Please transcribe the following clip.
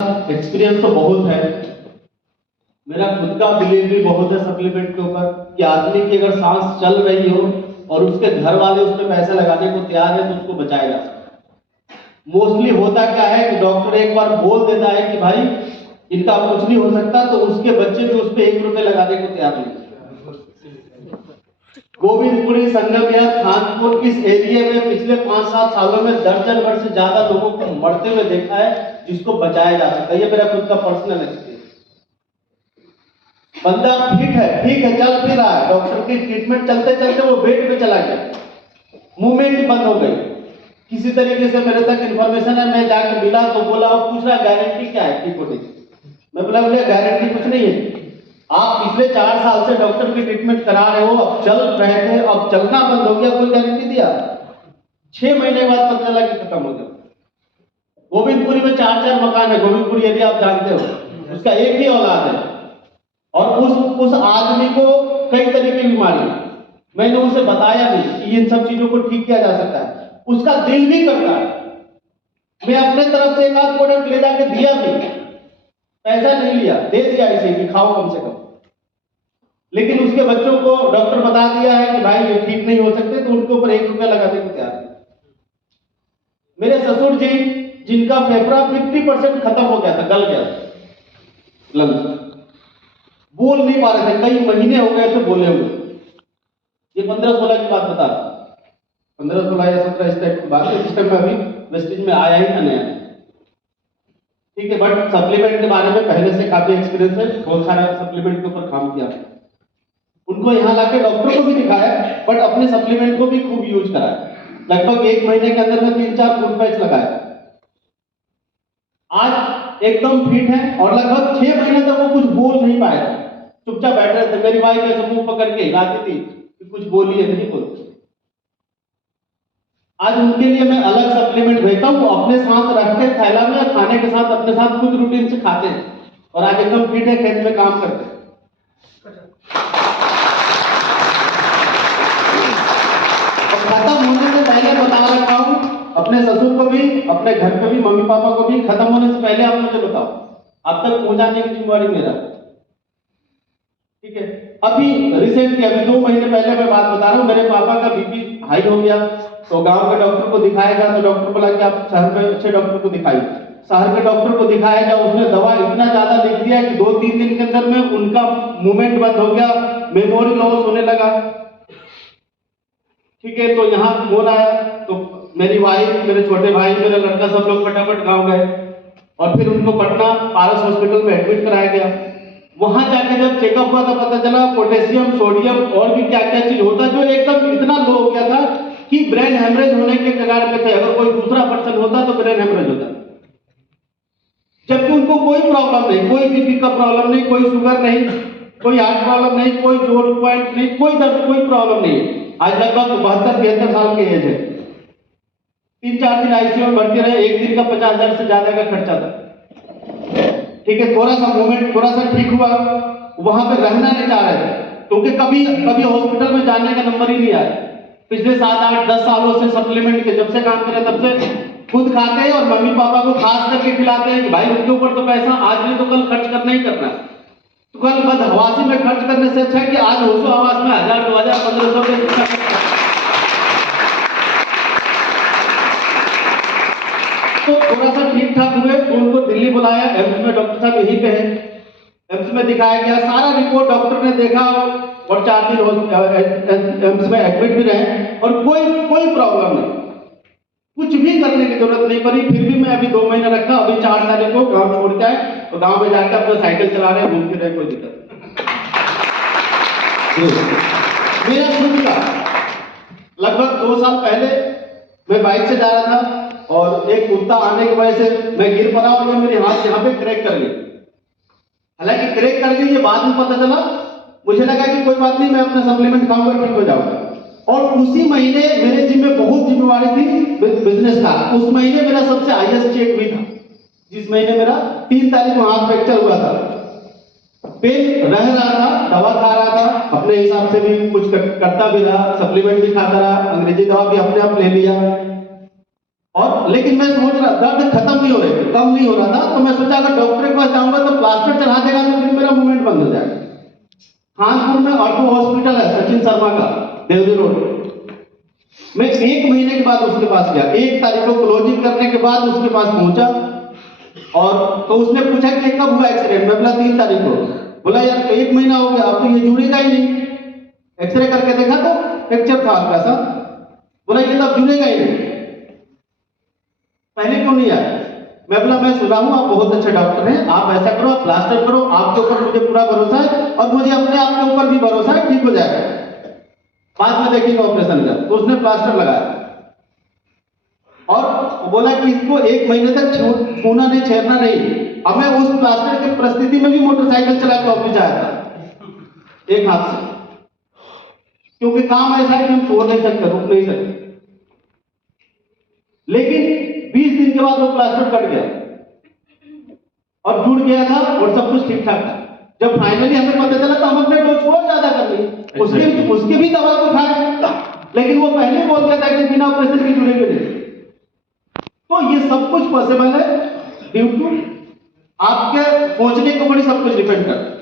Experience तो बहुत है, मेरा खुद का बिलीव भी बहुत है सप्लीमेंट के ऊपर कि आदमी की अगर सांस चल रही हो और उसके घर वाले उस पर पैसा लगाने को तैयार है तो उसको बचाया जा सकता है। मोस्टली होता क्या है कि डॉक्टर एक बार बोल देता है कि भाई इनका कुछ नहीं हो सकता, तो उसके बच्चे भी उस पर 1 रुपये लगाने को तैयार नहीं। गोविंदपुरी संगम या खानपुर इस एरिया में पिछले 5-7 सालों में दर्जन भर से ज्यादा लोगों को मरते हुए देखा है जिसको बचाया जा सकता है। ये मेरा खुद का पर्सनल एक्सपीरियंस। बंदा फिट है, ठीक है, चल फिर रहा है, डॉक्टर की ट्रीटमेंट चलते चलते वो बेड पे चला गया, मूवमेंट बंद हो गई। किसी तरीके से मेरे तक इन्फॉर्मेशन है, मैं जाकर मिला तो बोला, वो पूछ रहा गारंटी क्या है ठीक। मैं बोला गारंटी कुछ नहीं है, आप पिछले 4 साल से डॉक्टर की ट्रीटमेंट करा रहे हो, अब चल रहे थे, अब चलना बंद हो गया, कोई गारंटी दिया? 6 महीने बाद पता चला कि खत्म हो गया। गोविंदपुरी में 4-4 मकान है, गोविंदपुरी एरिया आप जानते हो, उसका एक ही औलाद है और उस आदमी को कई तरह की बीमारी, मैंने उसे बताया भी कि इन सब चीजों को ठीक किया जा सकता है, उसका दिल भी करता है। मैं अपने तरफ से एक आध प्रोडक्ट ले जाके दिया भी, पैसा नहीं लिया, दे दिया इसे कि खाओ कम से कम, लेकिन उसके बच्चों को डॉक्टर बता दिया है कि भाई ये ठीक नहीं हो सकते, तो उनके ऊपर 1 रुपया लगाने को तैयार है। मेरे ससुर जी जिनका फेफड़ा 50% खत्म हो गया था, गल गया था, लंग्स, बोल नहीं पा रहे थे, कई महीने हो गए थे बोले हुए। ये 15-16 की बात बता रहा, 15-16 या 17 इस टाइप की बात है, जिस टाइम में अभी वेस्टेज में आया ही था नया, ठीक है। बट सप्लीमेंट के बारे में पहले से काफी एक्सपीरियंस है, बहुत सारा सप्लीमेंट के ऊपर काम किया, उनको यहाँ लाके डॉक्टर को भी दिखाया, बट अपने सप्लीमेंट को भी खूब यूज कराया। लगभग 1 महीने के अंदर में 3-4 फुट पैच लगाया, आज एकदम फिट है और लगभग 6 महीने तक वो कुछ बोल नहीं पाए थे, चुपचाप बैठ रहे थे। मेरी वाइफ ऐसे मुंह पकड़ के हिलाती थी कि कुछ बोलिए, नहीं बोलते। आज उनके लिए मैं अलग सप्लीमेंट भेजता हूँ, वो अपने साथ रख के थैला में खाने के साथ अपने साथ खुद रूटीन से खाते हैं और आज एकदम फिट है, खेत में काम करते हैं। खत्म होने से पहले बता रखा हूं, अपने ससुर को भी, अपने घर पे भी, मम्मी पापा को भी, खत्म होने से पहले आप मुझे बताओ, अब तक पहुंचाने की जिम्मेवारी मेरा, ठीक है। अभी रिसेंटली अभी 2 महीने पहले मैं बात बता रहा हूँ, मेरे पापा का बीपी हाई हो गया, तो गांव के डॉक्टर को दिखाया गया, तो डॉक्टर बोला कि आप शहर में अच्छे डॉक्टर को दिखाइए। शहर के डॉक्टर को दिखाया गया, उसने दवा इतना ज्यादा लिख दिया कि 2-3 दिन के अंदर में उनका मूवमेंट बंद हो गया, मेमोरी लॉस होने लगा, ठीक है। तो यहाँ फोन आया, तो मेरी वाइफ, मेरे छोटे भाई, मेरा लड़का, सब लोग फटाफट गांव गए और फिर उनको पटना पारस हॉस्पिटल में एडमिट कराया गया। वहां जाके जब चेकअप हुआ तो पता चला पोटेशियम, सोडियम और भी क्या क्या चीज होता, जो एकदम इतना लो हो गया था कि ब्रेन हेमरेज होने के कगार पे थे। अगर कोई दूसरा पर्सन होता तो ब्रेन हेमरेज होता, जबकि उनको कोई प्रॉब्लम नहीं, कोई बीपी का प्रॉब्लम नहीं, कोई शुगर नहीं, कोई हार्ट प्रॉब्लम नहीं, कोई जोड़ पॉइंट नहीं, कोई दर्द, कोई प्रॉब्लम नहीं। आज लगभग 72-73 साल की एज है, 3-4 दिन आईसीयू में भर्ती रहे, एक दिन का 50,000 से ज्यादा का खर्चा था, ठीक है। थोड़ा सा मूवमेंट, थोड़ा सा ठीक हुआ, वहां पे रहना नहीं चाह रहे थे, क्योंकि कभी हॉस्पिटल में जाने का नंबर ही नहीं आया। पिछले 7-8-10 सालों से सप्लीमेंट के जब से काम करे तब से खुद खाते हैं और मम्मी पापा को खास करके खिलाते हैं कि भाई उनके ऊपर तो पैसा आज नहीं तो कल खर्च करना ही करना है, तो कल बदहवासी में खर्च करने से अच्छा है कि आज होशो आवास में 1000, 2000, 1500 के तो थोड़ा सा ठीक ठाक हुए, तो उनको दिल्ली बुलाया, एम्स में डॉक्टर साहब यहीं पे है, एम्स में दिखाया गया, सारा रिपोर्ट डॉक्टर ने देखा और 4 दिन एम्स में एडमिट भी रहे और कोई प्रॉब्लम नहीं, कुछ भी करने की जरूरत नहीं पड़ी। फिर भी मैं अभी 2 महीने रखा, अभी 4 तारीख को गांव छोड़ के आए, तो गांव में जाकर अपना साइकिल चला रहे, घूम फिर रहे, कोई दिक्कत नहीं। मेरा खुद का लगभग 2 साल पहले मैं बाइक से जा रहा था और एक कुत्ता आने की वजह से मैं गिर पड़ा और ये मेरे हाथ यहाँ पे क्रैक कर गई। हालांकि क्रैक कर गई ये बाद में पता चला, मुझे लगा कि कोई बात नहीं, मैं अपना सप्लीमेंट खाऊंगा, ठीक हो जाऊंगा। और उसी महीने मेरे जिम में बहुत जिम्मेवारी थी बिजनेस का, उस महीने मेरा सबसे हाईएस्ट चेक भी था, जिस महीने मेरा 3 तारीख को हाथ फ्रैक्चर हुआ था। पेन रह रहा था, दवा खा रहा था, अपने हिसाब से भी कुछ करता भी रहा, सप्लीमेंट भी खाता रहा, अंग्रेजी दवा भी अपने आप ले लिया और लेकिन मैं सोच रहा दर्द खत्म नहीं हो रहे थे, कम नहीं हो रहा था, तो मैं सोचा अगर डॉक्टर के पास जाऊंगा तो प्लास्टर चढ़ा देगा तो फिर मेरा मूवमेंट बंद हो जाएगा। कानपुर में ऑर्थो हॉस्पिटल है सचिन शर्मा का, देवरी रोड। मैं 1 महीने के बाद उसके पास गया, 1 तारीख को क्लोजिंग करने के बाद उसके पास पहुंचा, और तो उसने पूछा कि कब हुआ एक्सीडेंट। मैं बोला 3 तारीख को। बोला यार 1 महीना हो गया, अब तो ये जुड़ेगा ही नहीं। एक्सरे करके देखा तो फ्रैक्चर था हल्का सा। बोला ये तो जुड़ेगा ही नहीं, पहले क्यों नहीं आया? मैं बोला मैं सुना हूं आप बहुत अच्छे डॉक्टर हैं, आप ऐसा करो, आप प्लास्टर करो, आपके ऊपर मुझे पूरा भरोसा है और मुझे अपने आप के ऊपर भी भरोसा है, ठीक हो जाएगा, बाद में देखेंगे ऑपरेशन का। तो उसने प्लास्टर लगाया और बोला कि इसको 1 महीने तक छूना नहीं, छेड़ना नहीं। अब मैं उस प्लास्टर की परिस्थिति में भी मोटरसाइकिल चला के ऑफिस आया था एक हाथ से, क्योंकि काम ऐसा है कि हम छोड़ नहीं सकते, रुक नहीं सकते। लेकिन 20 दिन के बाद वो प्लास्टर कट गया और जुड़ गया था और सब कुछ ठीक ठाक था। जब फाइनली हमें पता चला तो हम अपने डोज को ज्यादा कर लिए, उसके भी दवा को खाए, लेकिन वो पहले बोल दिया था कि बिना ऑपरेशन के जुड़ेंगे नहीं। तो ये सब कुछ पॉसिबल है ड्यू टू आपके सोचने के ऊपर ही सब कुछ डिपेंड करता है।